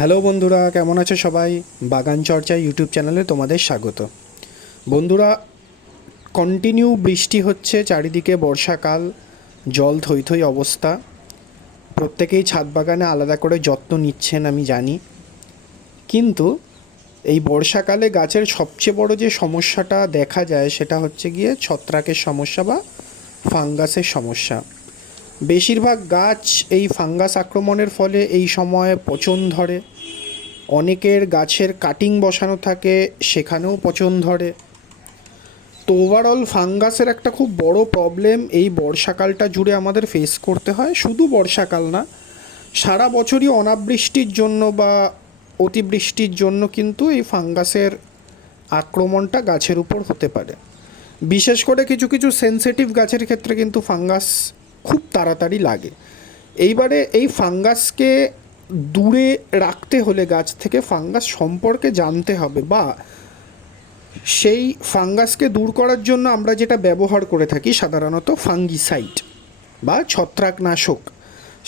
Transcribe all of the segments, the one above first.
Hello বন্ধুরা, কেমন আছো সবাই? বাগান চর্চা ইউটিউব চ্যানেলে তোমাদের স্বাগত। বন্ধুরা, কন্টিনিউ বৃষ্টি হচ্ছে, চারিদিকে বর্ষাকাল, জল থই থই অবস্থা। প্রত্যেকেই ছাদ বাগানে আলাদা করে যত্ন নিচ্ছেন আমি জানি, কিন্তু এই বর্ষাকালে গাছের সবচেয়ে বড় যে সমস্যাটা দেখা যায় সেটা হচ্ছে গিয়ে ছত্রাকের সমস্যা বা ফাঙ্গাসের সমস্যা। বেশিরভাগ গাছ এই ফাঙ্গাস আক্রমণের ফলে এই সময় পচন ধরে। অনেকের গাছের কাটিং বসানো থাকে, সেখানেও পচন ধরে। তো ওভারঅল ফাঙ্গাসের একটা খুব বড় প্রবলেম এই বর্ষাকালটা জুড়ে আমাদের ফেস করতে হয়। শুধু বর্ষাকাল না, সারা বছরই অনাবৃষ্টির জন্য বা অতিবৃষ্টির জন্য কিন্তু এই ফাঙ্গাসের আক্রমণটা গাছের উপর হতে পারে। বিশেষ করে কিছু কিছু সেনসিটিভ গাছের ক্ষেত্রে কিন্তু ফাঙ্গাস খুব তাড়াতাড়ি লাগে। এইবারে এই ফাঙ্গাসকে দূরে রাখতে হলে গাছ থেকে ফাঙ্গাস সম্পর্কে জানতে হবে, বা সেই ফাঙ্গাসকে দূর করার জন্য আমরা যেটা ব্যবহার করে থাকি সাধারণত ফাঙ্গিসাইড বা ছত্রাকনাশক,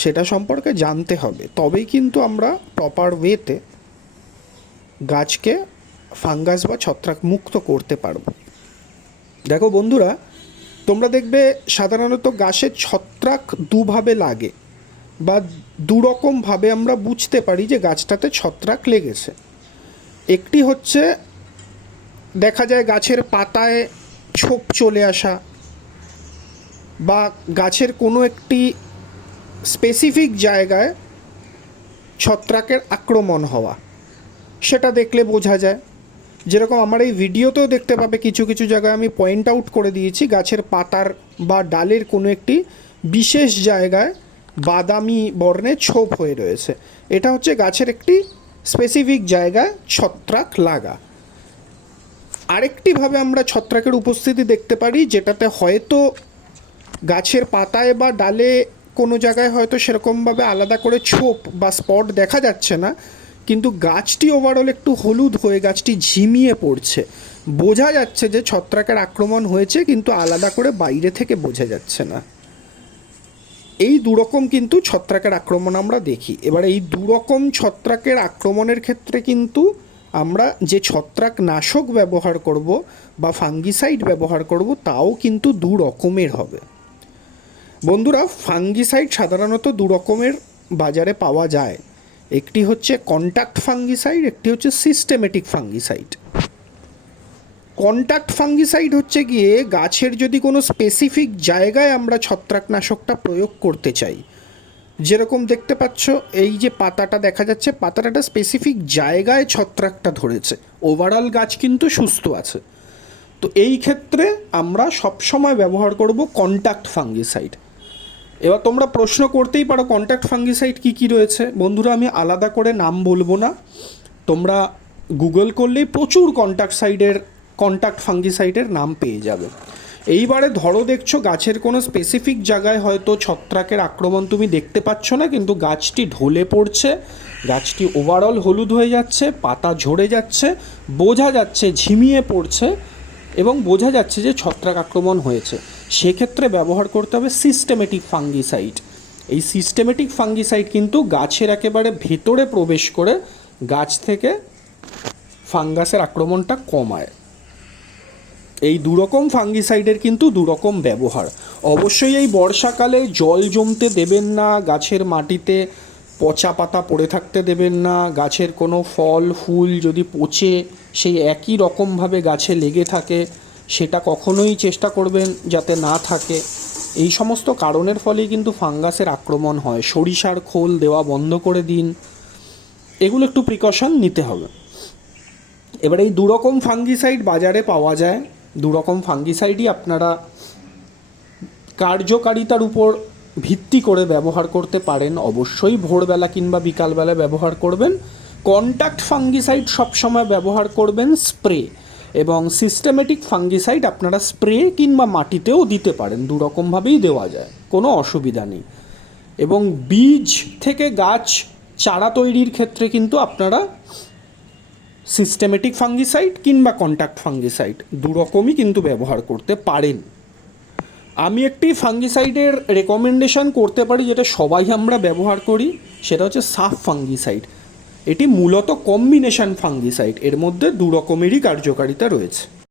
সেটা সম্পর্কে জানতে হবে। তবেই কিন্তু আমরা প্রপার ওয়েতে গাছকে ফাঙ্গাস বা ছত্রাক মুক্ত করতে পারব। দেখো বন্ধুরা, তোমরা দেখবে সাধারণত গাছের ছত্রাক দুভাবে লাগে, বা দুরকমভাবে আমরা বুঝতে পারি যে গাছটাতে ছত্রাক লেগেছে। একটি হচ্ছে দেখা যায় গাছের পাতায় ছোপ চলে আসা, বা গাছের কোনো একটি স্পেসিফিক জায়গায় ছত্রাকের আক্রমণ হওয়া, সেটা দেখলে বোঝা যায়। যেরকম আমার এই ভিডিওতেও দেখতে পাবে কিছু কিছু জায়গায় আমি পয়েন্ট আউট করে দিয়েছি গাছের পাতার বা ডালের কোনো একটি বিশেষ জায়গায় বাদামি বর্ণে ছোপ হয়ে রয়েছে। এটা হচ্ছে গাছের একটি স্পেসিফিক জায়গায় ছত্রাক লাগা। আরেকটিভাবে আমরা ছত্রাকের উপস্থিতি দেখতে পারি, যেটাতে হয়তো গাছের পাতায় বা ডালে কোনো জায়গায় হয়তো সেরকমভাবে আলাদা করে ছোপ বা স্পট দেখা যাচ্ছে না, কিন্তু গাছটি ওভারঅল একটু হলুদ হয়ে গাছটি ঝিমিয়ে পড়ছে। বোঝা যাচ্ছে যে ছত্রাকের আক্রমণ হয়েছে, কিন্তু আলাদা করে বাইরে থেকে বোঝা যাচ্ছে না। এই দুরকম কিন্তু ছত্রাকের আক্রমণ আমরা দেখি। এবার এই দুরকম ছত্রাকের আক্রমণের ক্ষেত্রে কিন্তু আমরা যে ছত্রাকনাশক ব্যবহার করব বা ফাঙ্গিসাইড ব্যবহার করব তাও কিন্তু দু রকমের হবে। বন্ধুরা, ফাঙ্গিসাইড সাধারণত দু রকমের বাজারে পাওয়া যায়। একটি হচ্ছে কন্ট্যাক্ট ফাঙ্গিসাইড, একটি হচ্ছে সিস্টেমেটিক ফাঙ্গিসাইড। কন্ট্যাক্ট ফাঙ্গিসাইড হচ্ছে গিয়ে গাছের যদি কোনো স্পেসিফিক জায়গায় আমরা ছত্রাকনাশকটা প্রয়োগ করতে চাই, যেরকম দেখতে পাচ্ছ এই যে পাতাটা দেখা যাচ্ছে, পাতাটা একটা স্পেসিফিক জায়গায় ছত্রাকটা ধরেছে, ওভারঅল গাছ কিন্তু সুস্থ আছে। তো এই ক্ষেত্রে আমরা সবসময় ব্যবহার করব কন্ট্যাক্ট ফাঙ্গিসাইড। এবার তোমরা প্রশ্ন করতেই পারো কন্ট্যাক্ট ফাঙ্গিসাইড কী কী রয়েছে। বন্ধুরা, আমি আলাদা করে নাম বলবো না, তোমরা গুগল করলেই প্রচুর কন্ট্যাক্ট ফাঙ্গিসাইডের নাম পেয়ে যাবে। এইবারে ধরো দেখছো গাছের কোনো স্পেসিফিক জায়গায় হয়তো ছত্রাকের আক্রমণ তুমি দেখতে পাচ্ছ না, কিন্তু গাছটি ঢলে পড়ছে, গাছটি ওভারঅল হলুদ হয়ে যাচ্ছে, পাতা ঝরে যাচ্ছে, বোঝা যাচ্ছে ঝিমিয়ে পড়ছে, এবং বোঝা যাচ্ছে যে ছত্রাক আক্রমণ হয়েছে। সেক্ষেত্রে ব্যবহার করতে হবে সিস্টেমেটিক ফাঙ্গিসাইড। এই সিস্টেমেটিক ফাঙ্গিসাইড কিন্তু গাছের একেবারে ভেতরে প্রবেশ করে গাছ থেকে ফাঙ্গাসের আক্রমণটা কমায়। এই দুরকম ফাঙ্গিসাইডের কিন্তু দুরকম ব্যবহার। অবশ্যই এই বর্ষাকালে জল জমতে দেবেন না, গাছের মাটিতে পচা পাতা পড়ে থাকতে দেবেন না, গাছের কোনো ফল ফুল যদি পচে সেই একই রকমভাবে গাছে লেগে থাকে সেটা কখনোই চেষ্টা করবেন যাতে না থাকে। এই সমস্ত কারণের ফলেই কিন্তু ফাঙ্গাসের আক্রমণ হয়। সরিষার খোল দেওয়া বন্ধ করে দিন, এগুলো একটু প্রিকশন নিতে হবে। এবার এই দুরকম ফাঙ্গিসাইড বাজারে পাওয়া যায়। দুরকম ফাঙ্গিসাইডই আপনারা কার্যকারিতার উপর ভিত্তি করে ব্যবহার করতে পারেন। অবশ্যই ভোরবেলা কিংবা বিকালবেলা ব্যবহার করবেন। কন্ট্যাক্ট ফাঙ্গিসাইড সবসময় ব্যবহার করবেন স্প্রে, এবং সিস্টেমেটিক ফাঙ্গিসাইড আপনারা স্প্রে কিংবা মাটিতেও দিতে পারেন, দুরকমভাবেই দেওয়া যায়, কোনো অসুবিধা নেই। এবং বীজ থেকে গাছ চারা তৈরির ক্ষেত্রে কিন্তু আপনারা সিস্টেমেটিক ফাঙ্গিসাইড কিংবা কন্ট্যাক্ট ফাঙ্গিসাইড দুরকমই কিন্তু ব্যবহার করতে পারেন। আমি একটি ফাঙ্গিসাইডের রেকমেন্ডেশন করতে পারি যেটা সবাই আমরা ব্যবহার করি, সেটা হচ্ছে সাফ ফাঙ্গিসাইড। এটি মূলত কম্বিনেশন ফাঙ্গিসাইড, এর মধ্যে দু রকমেরই কার্যকারিতা রয়েছে।